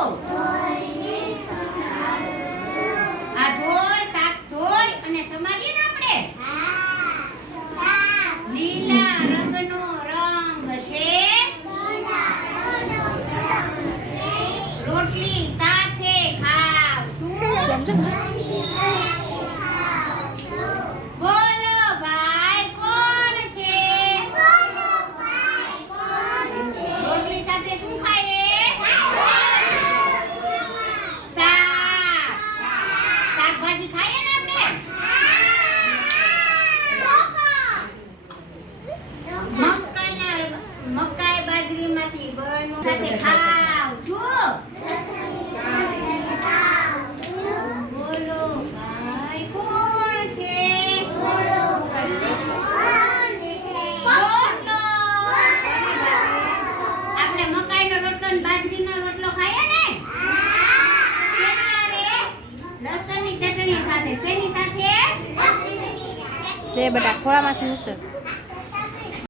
આ ધોઈ, શાક ધોઈ અને સમારીએ આપણે? લીલા રંગનો રંગ છે. રોટલી સાથે ખાવ છું બાજરીમાંથી બળનું સાથે ખાવ છું બોલો ભાઈ કોણ છે બોલો આપણે મકાઈનો રોટલો ને બાજરીનો રોટલો ખાઈએ ને? લસણની ચટણી સાથે શેની સાથે તે બેટા ખોળામાંથી ઉતર